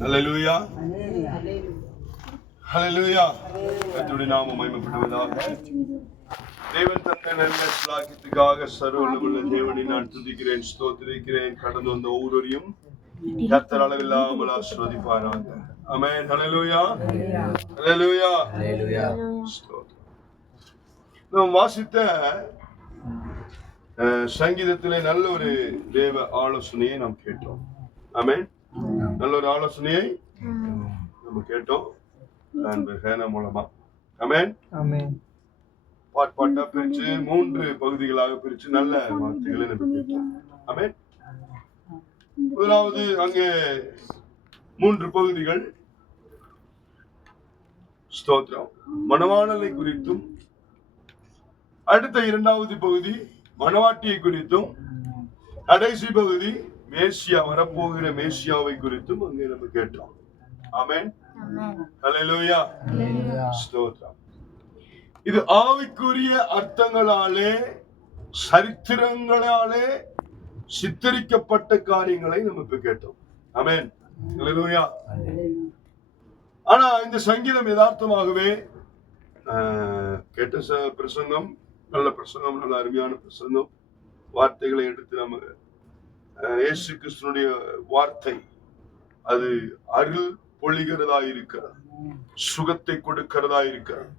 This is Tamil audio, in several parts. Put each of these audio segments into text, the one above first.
ஹல்லேலூயா, ஹல்லேலூயா. கர்த்தருடைய நாமம் மகிமைப்படுவதாக. தேவன் தந்த நல்ல ஸ்லாக்கியத்துக்காக சர்வவல்லமையுள்ள தேவனை நான் துதிக்கிறேன், ஸ்தோத்திரிக்கிறேன். கடந்து வந்த ஒவ்வொருவரையும் கர்த்தர் அளவில்லாமல் ஆசீர்வதிப்பாராக. ஆமென். ஹல்லேலூயா, ஹல்லேலூயா, ஹல்லேலூயா. நாம் வாசித்த சங்கீதத்திலே நல்ல ஒரு தேவ ஆலோசனையை நாம் கேட்டோம். ஆமென். நல்ல ஒரு ஆலோசனையை நம்ம கேட்டோம் மூலமா. ஆமென். பாட்டா பிரிச்சு 3 பகுதிகளாக பிரிச்சு நல்ல வார்த்தைகளை நம்ம கேட்டோம். ஆமென். முதலாவது அங்கே 3 பகுதிகள் ஸ்தோத்திரம் மணவாளனை குறித்தும், அடுத்த 2வது பகுதி மணவாட்டியை குறித்தும், கடைசி பகுதி மேசியா, வரப்போகிற மேசியாவை குறித்தும் அங்கே நம்ம கேட்டோம். ஆமென். ஹல்லேலூயா, ஸ்தோத்திரம். இது ஆவிக்குரிய அர்த்தங்களாலே, சரித்திரங்களாலே சித்தரிக்கப்பட்ட காரியங்களை நம்ம இப்ப கேட்டோம். ஆமென். ஹல்லேலூயா. ஆனா இந்த சங்கீதம் யதார்த்தமாகவே கேட்ட பிரசங்கம், நல்ல பிரசங்கம், நல்ல அருமையான பிரசங்கம். வார்த்தைகளை எடுத்து நம்ம இயேசு கிறிஸ்துனுடைய வார்த்தை அது அருள் பொழிகிறதா இருக்கிறது, சுகத்தை கொடுக்கிறதா இருக்கிறது,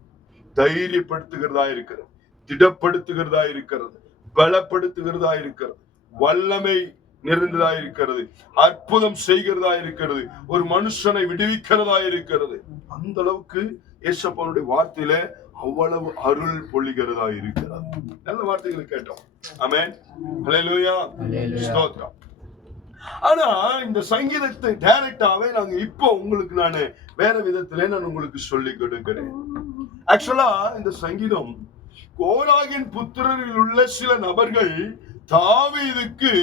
தைரியப்படுத்துகிறதா இருக்கிறது, திடப்படுத்துகிறதா இருக்கிறது, பலப்படுத்துகிறதா இருக்கிறது, வல்லமை நிறைந்ததா இருக்கிறது, அற்புதம் செய்கிறதா இருக்கிறது, ஒரு மனுஷனை விடுவிக்கிறதா இருக்கிறது. அந்த அளவுக்கு இயேசுவினுடைய வார்த்தையில அவ்வளவு அருள் பொழிகிறதா இருக்கிறது. நல்ல வார்த்தைகளை கேட்டோம். ஆமென். ஹல்லேலூயா, ஸ்தோத்திரம். ஆனா இந்த சங்கீதத்தை டைரக்டாவே நாங்க இப்போ உங்களுக்கு நான் வேற விதத்திலே நான் உங்களுக்கு சொல்லி கொடுக்கிறேன். ஆக்சுவலா இந்த சங்கீதம் கோராகின் புத்திரரில் உள்ள சில நபர்கள் தாவீதுக்கு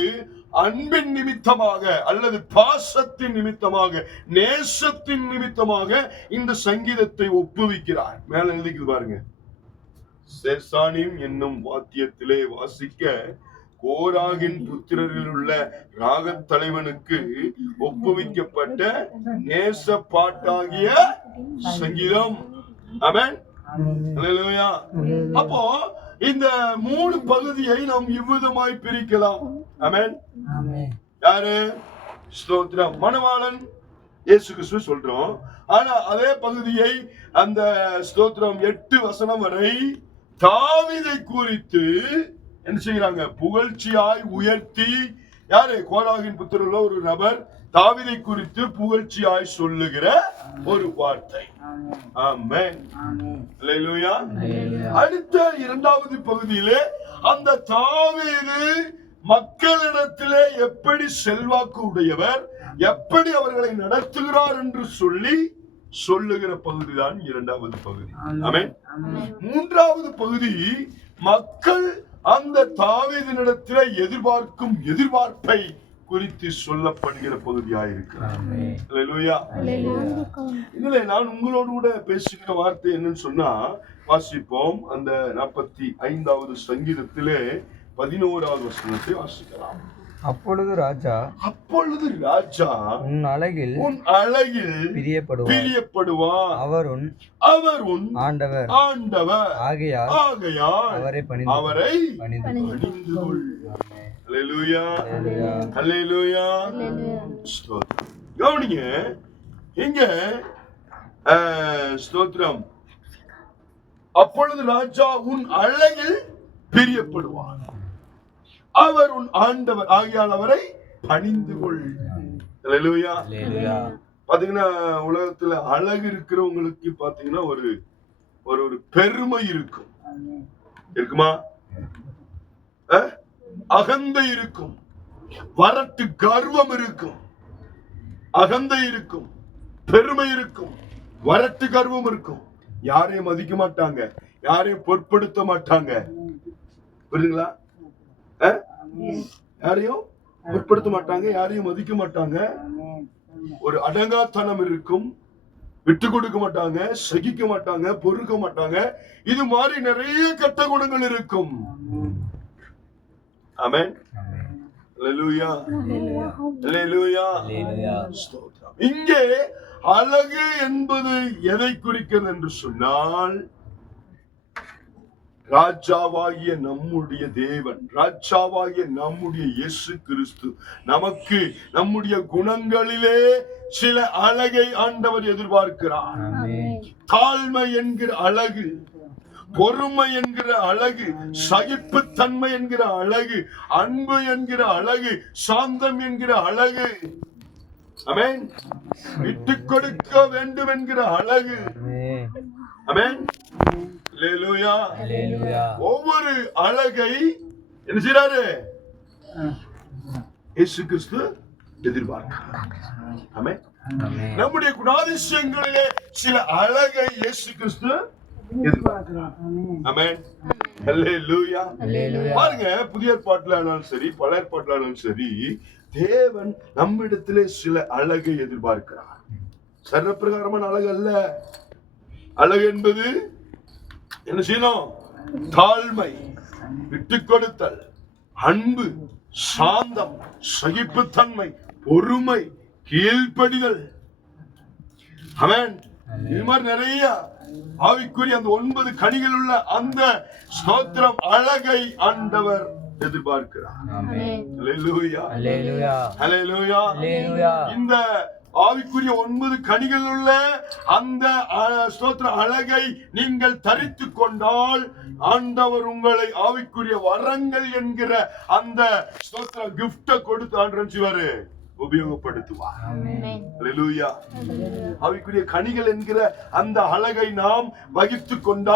அன்பின் நிமித்தமாக அல்லது பாசத்தின் நிமித்தமாக, நேசத்தின் நிமித்தமாக இந்த சங்கீதத்தை ஒப்புவிக்கிறார். மேல எழுதிக்கு பாருங்க. சேசானிம் என்னும் வாத்தியத்திலே வாசிக்க கோராகின் புத்திரரில் உள்ள ராகத் தலைவனுக்கு ஒப்புவிக்கப்பட்ட நேச பாட்டாகிய சங்கீதம். ஆமென். ஹல்லேலூயா. அப்போ இந்த 3 பகுதியை நாம் இவ்விதமாய் பிரிக்கலாம். ஆமென். யாரு? ஸ்தோத்திரம். மணவாளன் இயேசு கிறிஸ்து சொல்றோம். ஆனா அதே பகுதியை அந்த ஸ்தோத்திரம் 8 வசனம் வரை தாவீதை குறித்து என்ன செய்யறாங்க? புகழ்ச்சியாய் உயர்த்தி, யாரு? கோராகின் புத்திரருள்ள ஒரு நபர் தாவீதை குறித்து புகழ்ச்சியாய் சொல்லுகிற ஒரு வார்த்தை. ஆமென். ஹல்லேலூயா. அடுத்த 2வது பகுதியிலே அந்த தாவீது மக்களிடத்திலே எப்படி செல்வாக்கு உடையவர், எப்படி அவர்களை நடத்துகிறார் என்று சொல்லுகிற பகுதிதான் 2வது பகுதி. ஆமென். 3வது பகுதி மக்கள் அந்த தாவீதினிடத்திலே எதிர்பார்க்கும் எதிர்பார்ப்பை குறித்து சொல்லப்படுகிற பகுதியாயிருக்கிறார். ஹல்லேலூயா. இதுல நான் உங்களோடு கூட பேசுகிற வார்த்தை என்னன்னு சொன்னா, வாசிப்போம். அந்த 45வது சங்கீதத்திலே 11வது வசனத்தை வாசிக்கலாம். அப்பொழுது ராஜா உன் அழகில் பிரியப்படுவார். அவர் உன் ஆண்டவர் ஆகையால் அவரை பணிந்து கொள். ஹல்லேலூயா, ஹல்லேலூயா. கவனிங்க, இங்க ஸ்தோத்திரம். அப்பொழுது ராஜா உன் அழகில் பிரியப்படுவார், அவர் உன் ஆண்டவர் ஆகையால் அவரை பணிந்து கொள். ஹல்லேலூயா. பாத்தீங்கன்னா உலகத்துல அழகு இருக்கிறவங்களுக்கு பாத்தீங்கன்னா ஒரு ஒரு பெருமை இருக்குமா? அகந்தை இருக்கும், வரட்டு கர்வம் இருக்கும், அகந்தை இருக்கும், பெருமை இருக்கும், வரட்டு கர்வம் இருக்கும். யாரையும் மதிக்க மாட்டாங்க, யாரையும் பொருட்படுத்த மாட்டாங்க. புரியுதுங்களா? யாரையும் பொருட்படுத்த மாட்டாங்க, யாரையும் மதிக்க மாட்டாங்க. ஒரு அடங்காத்தனம் இருக்கும், விட்டு கொடுக்க மாட்டாங்க, சகிக்க மாட்டாங்க, பொறுக்க மாட்டாங்க. இது மாதிரி நிறைய கெட்ட குணங்கள் இருக்கும். ஆமென். அல்லேலூயா, அல்லேலூயா. ஸ்தோத்திரம். இங்கே அழகு என்பது எதை குறிக்கிறது என்று சொன்னால், ராஜாவாகிய நம்முடைய தேவன், ராஜாவாகிய நம்முடைய இயேசு கிறிஸ்து நமக்கு நம்முடைய குணங்களிலே சில அழகை ஆண்டவர் எதிர்பார்க்கிறார். தாழ்மை என்கிற அழகு, பொறுமை என்கிற அழகு, சகிப்புத்தன்மை என்கிற அழகு, அன்பு என்கிற அழகு, சாந்தம் என்கிற அழகு, ஆமென், விட்டுக் கொடுக்க வேண்டும் என்கிற அழகு, ஆமென், அல்லேலூயா. ஒவ்வொரு அழகை என்ன செய்றாரு? இயேசு கிறிஸ்து எதிர்பார்க்கிறார். ஆமென். நம்முடைய குணாதிசயங்களிலே சில அழகை இயேசு கிறிஸ்து எதிர்பார்க்கிறார். ஆமென். அல்லேலூயா. பாருங்க, புதிய ஏற்பாட்டுல ஆனாலும் சரி, பழைய ஏற்பாட்டுல ஆனாலும் சரி, தேவன் நம்மிடத்திலே சில அழகை எதிர்பார்க்கிறார். சர்வப்பிரகாரமான அழகு அல்ல. அழகு என்பது என்ன செய்யணும்? தாழ்மை, விட்டுக் கொடுத்தல், அன்பு, சாந்தம், சகிப்புத்தன்மை, பொறுமை, கீழ்ப்படிதல். ஆமென். இது மாதிரி நிறைய ஆவிக்குரிய அந்த 9 கனிகள் உள்ள அந்த ஸ்தோத்திரம் அழகை ஆண்டவர் எதிர்பார்க்கிறார். அல்லேலூயா, அல்லேலூயா. இந்த ஆவிக்குரிய 9 கனிகள் உள்ள அந்த ஸ்தோத்திர அழகை நீங்கள் தரித்துக் கொண்டால் ஆண்டவர் உங்களை ஆவிக்குரிய வரங்கள் என்கிற அந்த ஸ்தோத்திர கிஃப்ட கொடுத்து ஆண்டவர் உபயோகப்படுத்துவார். அல்லேலூயா. ஆவிக்குரிய கனிகள் என்கிற அந்த அழகை நாம் வகித்துக் கொண்டால்